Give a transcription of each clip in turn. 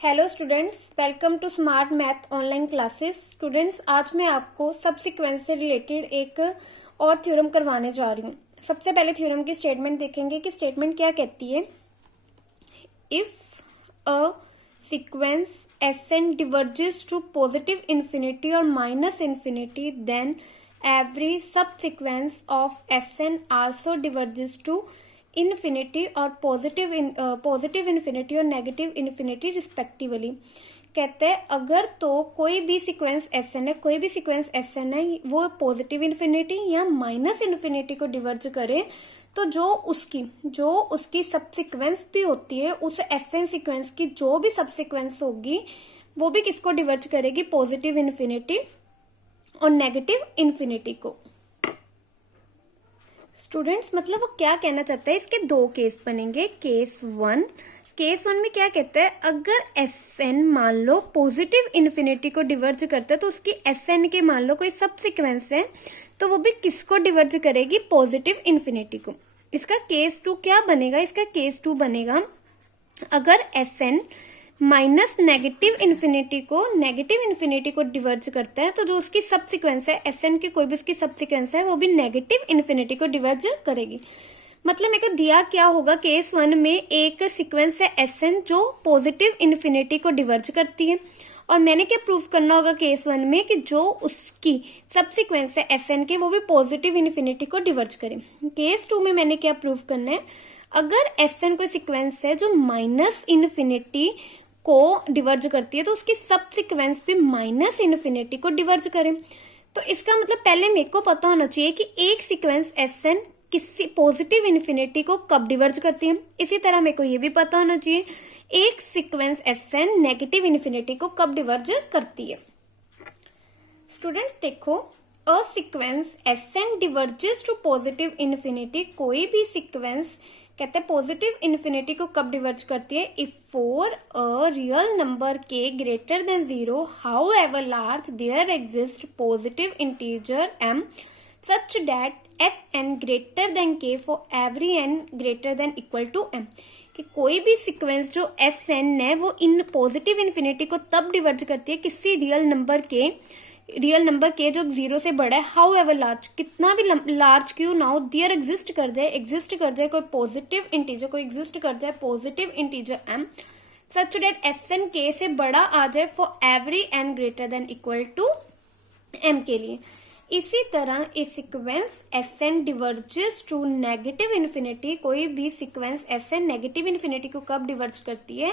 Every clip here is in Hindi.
Hello students, welcome to smart math online classes. Students, आज मैं आपको सब सीक्वेंस से रिलेटेड एक और थ्योरम करवाने जा रही हूँ। सबसे पहले थ्योरम की स्टेटमेंट देखेंगे कि स्टेटमेंट क्या कहती है। If a sequence N diverges to positive infinity और minus infinity, then every subsequence of N also diverges to infinity और पॉजिटिव इन्फिनिटी और नेगेटिव इन्फिनिटी रिस्पेक्टिवली। कहते हैं अगर तो कोई भी सीक्वेंस एन है, कोई भी सीक्वेंस एन है, वो पॉजिटिव इन्फिनिटी या माइनस इन्फिनिटी को डिवर्ज करे, तो जो उसकी सब सीक्वेंस भी होती है, उस एन सीक्वेंस की जो भी सब सीक्वेंस होगी वो भी किसको डिवर्ज करेगी? पॉजिटिव इन्फिनिटी और नेगेटिव इन्फिनिटी को। स्टूडेंट्स, मतलब वो क्या कहना चाहता है, इसके दो केस बनेंगे। केस वन में क्या कहता है, अगर एस एन मान लो पॉजिटिव इन्फिनिटी को डिवर्ज करता है, तो उसकी एस एन के मान लो कोई सब सीक्वेंस है, तो वो भी किसको डिवर्ज करेगी? पॉजिटिव इन्फिनिटी को। इसका केस टू क्या बनेगा? इसका केस टू बनेगा अगर S N minus negative infinity को डिवर्ज करता है, तो जो उसकी सब सीक्वेंस है एस एन की, कोई भी उसकी सब सीक्वेंस है, वो भी नेगेटिव इन्फिनिटी को डिवर्ज करेगी। मतलब मेरे को दिया क्या होगा, केस वन में एक सीक्वेंस है एस एन जो पॉजिटिव इन्फिनिटी को डिवर्ज करती है, और मैंने क्या प्रूव करना होगा केस वन में कि जो उसकी सब सीक्वेंस है एस एन के, वो भी पॉजिटिव इन्फिनिटी को डिवर्ज करे। केस टू में मैंने क्या प्रूव करना है, अगर एस एन कोई सीक्वेंस है जो माइनस इन्फिनिटी को डिवर्ज करती है, तो उसकी सब सीक्वेंस भी माइनस इन्फिनिटी को डिवर्ज करें। तो इसका मतलब पहले मेरे को पता होना चाहिए कि एक सीक्वेंस एस एन किसी पॉजिटिव इन्फिनिटी को कब डिवर्ज करती है। इसी तरह मेरे को ये भी पता होना चाहिए एक sequence S N negative infinity को कब डिवर्ज करती है। स्टूडेंट्स देखो, a sequence S N diverges to positive infinity, कोई भी सीक्वेंस कहते हैं पॉजिटिव इन्फिनिटी को कब डिवर्ज करती है? If for a real number K greater than 0 however large there exist positive integer m such that Sn greater than k for every n greater than equal to m। कि कोई भी सीक्वेंस जो Sn है वो इन पॉजिटिव इन्फिनिटी को तब डिवर्ज करती है किसी रियल नंबर के जो 0 से बड़ा है, हाउ एवर लार्ज, कितना भी लार्ज क्यों ना हो, दियर एग्जिस्ट कर जाए कोई पॉजिटिव इंटीजर, कोई एग्जिस्ट कर जाए positive integer m such that Sn k से बड़ा आ जाए for every n greater than equal to m के लिए। इसी तरह इस sequence Sn diverges to negative infinity, कोई भी सीक्वेंस Sn नेगेटिव इन्फिनिटी को कब डिवर्ज करती है?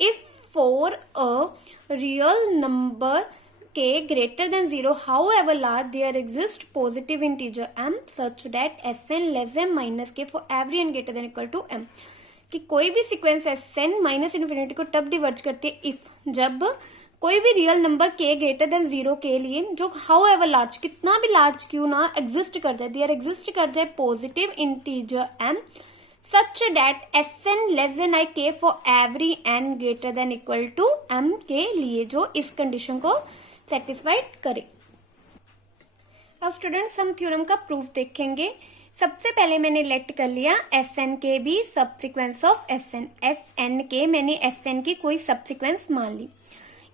If for a real number k greater than 0 however large there exist positive integer m such that Sn less than minus k for every n greater than equal to m। कि कोई भी सीक्वेंस Sn माइनस इन्फिनिटी को तब डिवर्ज करती है इफ, जब कोई भी real number k greater than 0 के लिए जो हाउ एवर लार्ज, कितना भी लार्ज क्यों ना एग्जिस्ट कर जाए, दियर एग्जिस्ट कर जाए positive integer m such that Sn less than I k for every n greater than equal to m के लिए, जो इस कंडीशन को सेटिस्फाइड करे। अब स्टूडेंट्स, हम थ्योरम का प्रूफ देखेंगे। सबसे पहले मैंने लेट कर लिया Sn के भी सब सीक्वेंस ऑफ Sn के, मैंने Sn की कोई सब सीक्वेंस मान ली।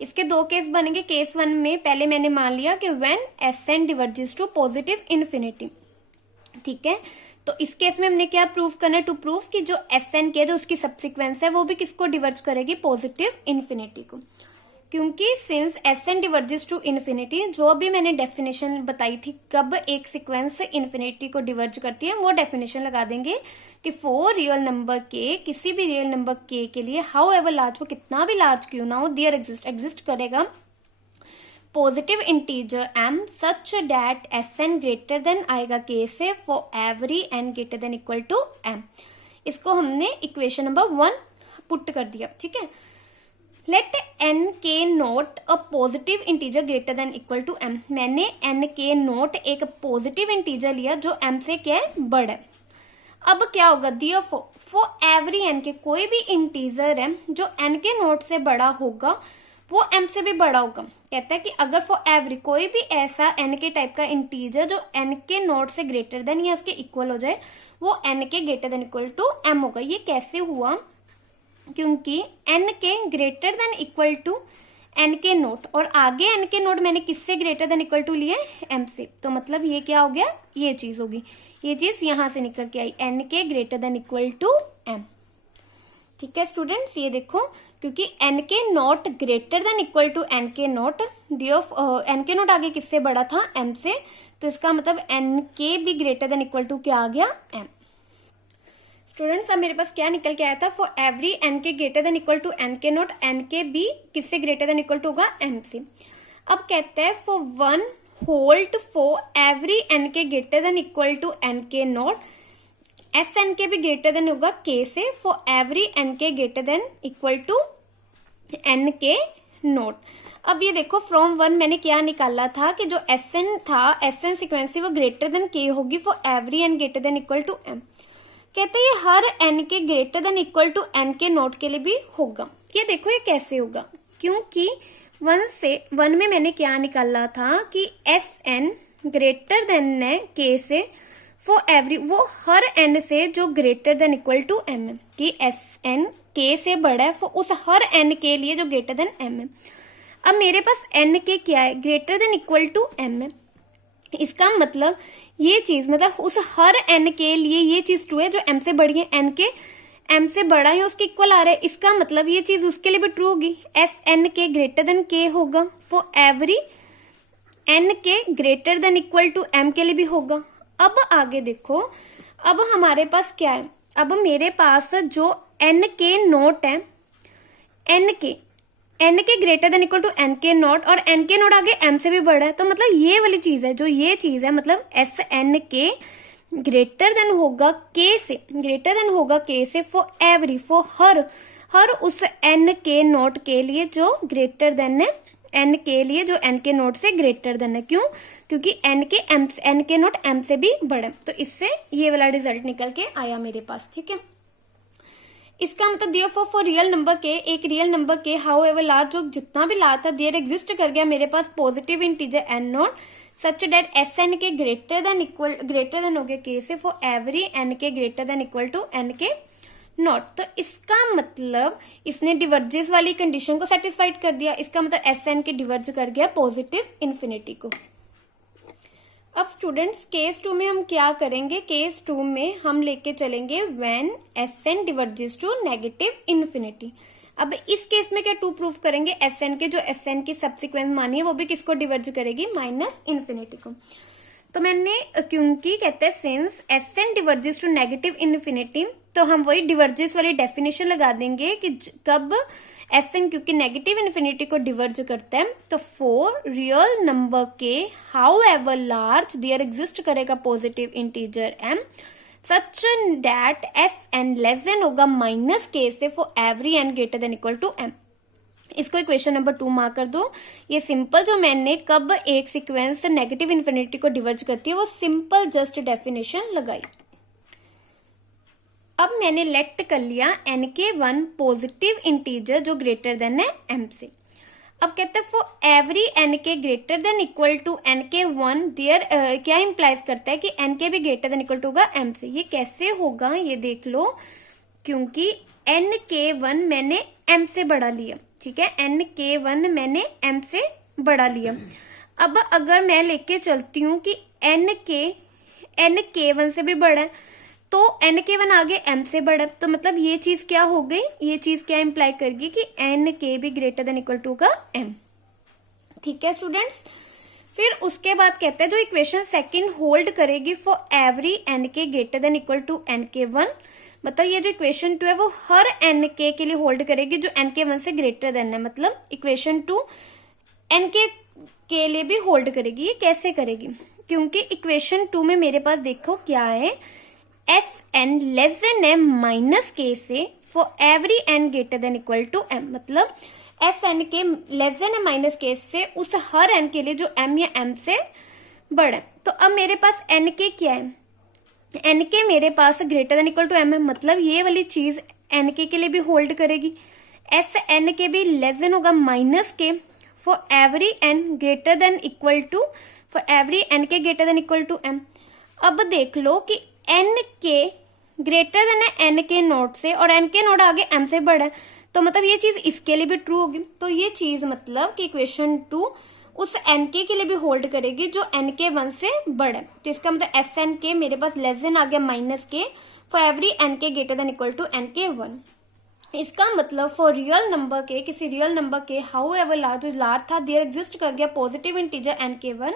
इसके दो केस बनेंगे। केस वन में पहले मैंने मान लिया कि when Sn diverges to positive infinity, ठीक है। तो इस केस में हमने क्या प्रूफ करना है? टू प्रूफ कि जो Sn के जो उसकी सब सीक्वेंस है वो भी किसको डिवर्ज करेगी? पॉजिटिव इन्फिनिटी को। क्योंकि since Sn diverges to infinity, जो भी मैंने डेफिनेशन बताई थी कब एक सीक्वेंस इन्फिनिटी को डिवर्ज करती है, वो डेफिनेशन लगा देंगे कि फॉर रियल नंबर के, किसी भी रियल नंबर के लिए, हाउ एवर लार्ज हो, कितना भी लार्ज क्यों ना हो, देयर एग्जिस्ट करेगा positive integer m such that Sn greater than आएगा k से for every n greater than equal to m। इसको हमने इक्वेशन नंबर 1 पुट कर दिया, ठीक है। लेट n के naught a positive integer greater than equal to m। मैंने n के नोट एक पॉजिटिव इंटीजर लिया जो m से क्या है? बड़ा है। अब क्या होगा? दियर फॉर एवरी n के, कोई भी इंटीजर है जो n के नोट से बड़ा होगा वो m से भी बड़ा होगा। कहता है कि अगर फॉर एवरी, कोई भी ऐसा n के टाइप का इंटीजर जो n के नोट से ग्रेटर देन या उसके इक्वल हो जाए, वो n के greater than equal to m होगा। ये कैसे हुआ? क्योंकि एन के greater than equal to N के नोट, और आगे एन के नोट मैंने किससे ग्रेटर देन इक्वल टू लिए, एम से। तो मतलब ये क्या हो गया, ये चीज होगी, ये चीज यहां से निकल के आई, एन के greater than equal to M. ठीक है स्टूडेंट्स, ये देखो, क्योंकि एन के naught greater than equal to N के नॉट, एन के नॉट आगे किससे बड़ा था, एम से, तो इसका मतलब एन के भी ग्रेटर देन इक्वल टू क्या आ गया, एम। स्टूडेंट्स अब मेरे पास क्या निकल के आया था, फॉर एवरी एन के greater than equal to N के नॉट, एन के भी किससे ग्रेटर देन इक्वल टू होगा, एम से। अब कहते हैं for one hold for every N के greater than equal to N के नॉट, एस एन के भी ग्रेटर देन होगा के से, फॉर एवरी एन के greater than equal to N के नोट। अब ये देखो फ्रॉम वन मैंने क्या निकाला था कि जो एस एन था, एस एन सिक्वेंसी वो ग्रेटर देन के होगी for every N greater than equal to M. कहते हैं ये हर एन के greater than equal to N के नोट के लिए भी होगा। ये देखो ये कैसे होगा, क्योंकि वन में मैंने क्या निकाला था कि एस एन ग्रेटर देन है के से फॉर एवरी, वो हर एन से जो greater than equal to M है, कि एस एन के से बड़ा है फॉर उस हर एन के लिए जो ग्रेटर देन एम है। अब मेरे पास एन के क्या है, greater than equal to M है, इसका मतलब ये चीज मतलब उस हर एन के लिए ये चीज ट्रू है जो एम से बड़ी है, एन के एम से बड़ा है उसके इक्वल आ रहा है, इसका मतलब ये चीज उसके लिए भी ट्रू होगी, एस एन के ग्रेटर देन के होगा फॉर एवरी एन के greater than equal to M के लिए भी होगा। अब आगे देखो, अब हमारे पास क्या है, अब मेरे पास जो एन के नोट है, एन के greater than equal to N के नॉट, और एन के नॉट आगे एम से भी बड़ा है, तो मतलब ये वाली चीज है, जो ये चीज है मतलब एस एन के ग्रेटर देन होगा के से, ग्रेटर देन होगा के से फॉर एवरी, फॉर हर उस एन के नॉट के लिए जो ग्रेटर देन है, एन के लिए जो एन के नोट से ग्रेटर देन है। क्यों, क्योंकि एन के नोट एम से भी बड़ा है, तो इससे ये वाला रिजल्ट निकल के आया मेरे पास। ठीक है, इसका मतलब दियो फॉर रियल नंबर के, एक रियल नंबर के हाउ एवर लार्ज, जो जितना भी लार्ज था देयर एग्जिस्ट कर गया मेरे पास positive integer n naught such that s N के ग्रेटर देन हो गया के से फॉर एवरी एन के greater than equal to N के नॉट। तो इसका मतलब इसने डिवर्जेस वाली कंडीशन को सेटिस्फाइड कर दिया, इसका मतलब एस एन के डिवर्ज कर गया पॉजिटिव इन्फिनिटी को। अब स्टूडेंट्स केस 2 में हम क्या करेंगे, केस 2 में हम लेके चलेंगे when s N diverges to negative infinity. अब इस केस में क्या टू प्रूफ करेंगे, एस एन के जो एस एन की सबसिक्वेंस मानी है वो भी किसको डिवर्ज करेगी, माइनस इन्फिनिटी को। तो मैंने क्योंकि कहते हैं since s N diverges to negative infinity, तो हम वही डिवर्जेस वाली डेफिनेशन लगा देंगे कि कब एस एन क्योंकि नेगेटिव इन्फिनिटी को डिवर्ज करता है, तो फॉर रियल नंबर के however large there exist करेगा positive integer M such that S N less than होगा माइनस के से for every N greater than equal to M. इसको इक्वेशन नंबर 2 मार्क कर दो। ये सिंपल जो मैंने कब एक सीक्वेंस नेगेटिव इन्फिनिटी को डिवर्ज करती है वो सिंपल जस्ट डेफिनेशन लगाई। अब मैंने लेट कर लिया एन के वन पॉजिटिव इंटीजर जो ग्रेटर देन है एम से। अब कहते हैं फॉर एवरी एन के greater than equal to N के वन देयर क्या इंप्लाइज करता है कि एन के भी ग्रेटर देन इक्वल टू होगा एम से। ये कैसे होगा ये देख लो, क्योंकि एन के वन मैंने एम से बढ़ा लिया, ठीक है, एन के वन मैंने एम से बढ़ा लिया। अब अगर मैं लेके चलती हूँ कि एन के वन से भी बड़ा है, तो एन के वन आगे एम से बड़ा, तो मतलब ये चीज क्या हो गई, ये चीज क्या इंप्लाई करेगी कि एन के भी ग्रेटर देन इक्वल टू का एम। ठीक है स्टूडेंट्स, फिर उसके बाद कहते हैं जो इक्वेशन सेकंड होल्ड करेगी फॉर एवरी एन के greater than equal to N के वन, मतलब ये जो इक्वेशन 2 है वो हर एन के लिए होल्ड करेगी जो एन के वन से ग्रेटर देन है, मतलब इक्वेशन 2 एन के लिए भी होल्ड करेगी। ये कैसे करेगी, क्योंकि इक्वेशन 2 में मेरे पास देखो क्या है, S N less than M minus के से for every N greater than equal to M, मतलब एस एन के लेस देन एम माइनस के से उस हर एन के लिए जो एम या एम से बड़ा है। तो अब मेरे पास एन के क्या है, एन के मेरे पास greater than equal to M है, मतलब ये वाली चीज एन के लिए भी होल्ड करेगी। एस एन के भी लेस देन होगा माइनस के for every N greater than equal to for every N के greater than equal to M. अब देख लो कि एन के ग्रेटर देन है एन के नोड से और एन के नोड आगे एम से बड़ा है, तो मतलब ये चीज इसके लिए भी ट्रू होगी। तो ये चीज मतलब कि इक्वेशन 2 उस एन के लिए भी होल्ड करेगी जो एन के 1 से बड़ा है। तो इसका मतलब एस एन के मेरे पास लेस देन आ गया माइनस के फॉर एवरी एन के greater than equal to N के 1। इसका मतलब फॉर रियल नंबर के, किसी रियल नंबर के हाउ एवर लार्ज, जो लार्ज था देयर एग्जिस्ट कर गया पॉजिटिव इंटीजर एन के 1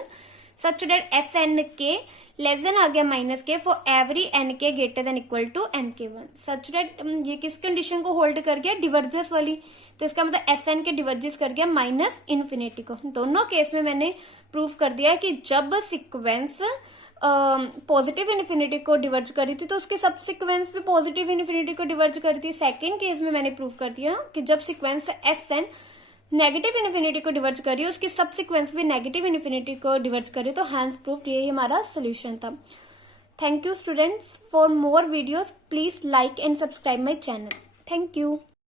सच दैट एस एन के लेस देन आ गया माइनस के फॉर एवरी एन के greater than equal to N के 1 सच दैट, ये किस कंडीशन को होल्ड कर गया, डिवर्जेस वाली। तो इसका मतलब एस एन के डिवर्जेस कर गया माइनस इन्फिनिटी को। दोनों केस में मैंने प्रूव कर दिया कि जब सिक्वेंस पॉजिटिव इन्फिनिटी को डिवर्ज करी थी तो उसके सब सिक्वेंस भी पॉजिटिव इन्फिनिटी को डिवर्ज करी थी। सेकंड केस में मैंने प्रूव कर दिया कि जब sequence S N negative infinity को डिवर्ज करी उसकी सब सिक्वेंस भी नेगेटिव इन्फिनिटी को डिवर्ज करी, तो हैंस प्रूफ ये हमारा सोल्यूशन था। Thank you students. For more videos please like and subscribe my channel. Thank you.